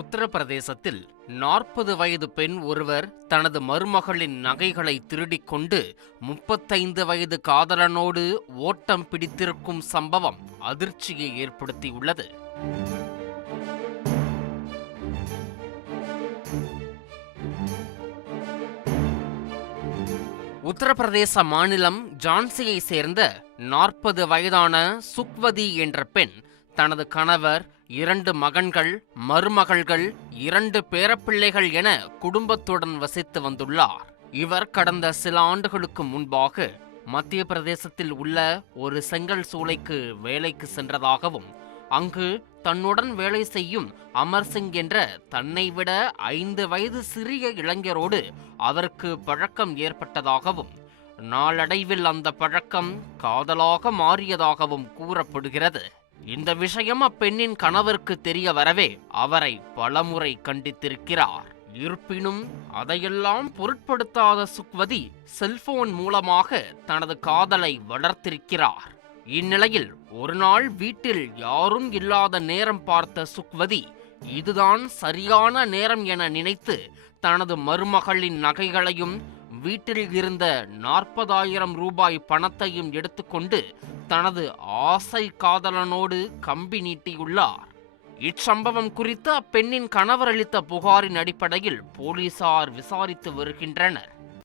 உத்தரப்பிரதேசத்தில் 40 வயது பெண் ஒருவர் தனது மருமகளின் நகைகளை திருடிக் கொண்டு 35 வயது காதலனோடு ஓட்டம் பிடித்திருக்கும் சம்பவம் அதிர்ச்சியை ஏற்படுத்தியுள்ளது. உத்தரப்பிரதேச மாநிலம் ஜான்சியை சேர்ந்த 40 வயதான சுக்வதி என்ற பெண் தனது கணவர், 2 மகன்கள், மருமகள்கள், 2 பேரப்பிள்ளைகள் என குடும்பத்துடன் வசித்து வந்துள்ளார். இவர் கடந்த சில ஆண்டுகளுக்கு முன்பாக மத்திய பிரதேசத்தில் உள்ள ஒரு செங்கல் சூளைக்கு வேலைக்கு சென்றதாகவும், அங்கு தன்னுடன் வேலை செய்யும் அமர்சிங் என்ற தன்னை விட 5 வயது சிறிய இளைஞரோடு அவருக்கு பழக்கம் ஏற்பட்டதாகவும், நாளடைவில் அந்த பழக்கம் காதலாக மாறியதாகவும் கூறப்படுகிறது. இந்த விஷயம் அப்பெண்ணின் கணவருக்கு தெரிய வரவே அவரை பலமுறை கண்டித்திருக்கிறார். இருப்பினும் அதையெல்லாம் பொருட்படுத்தாத சுக்வதி செல்போன் மூலமாக தனது காதலை வளர்த்திருக்கிறார். இந்நிலையில் ஒரு நாள் வீட்டில் யாரும் இல்லாத நேரம் பார்த்த சுக்வதி இதுதான் சரியான நேரம் என நினைத்து தனது மருமகளின் நகைகளையும் வீட்டில் இருந்த 40,000 ரூபாய் பணத்தையும் எடுத்துக்கொண்டு தனது ஆசை காதலனோடு கம்பி நீட்டியுள்ளார். இச்சம்பவம் குறித்து அப்பெண்ணின் கணவர் அளித்த புகாரின் அடிப்படையில் போலீசார் விசாரித்து வருகின்றனர்.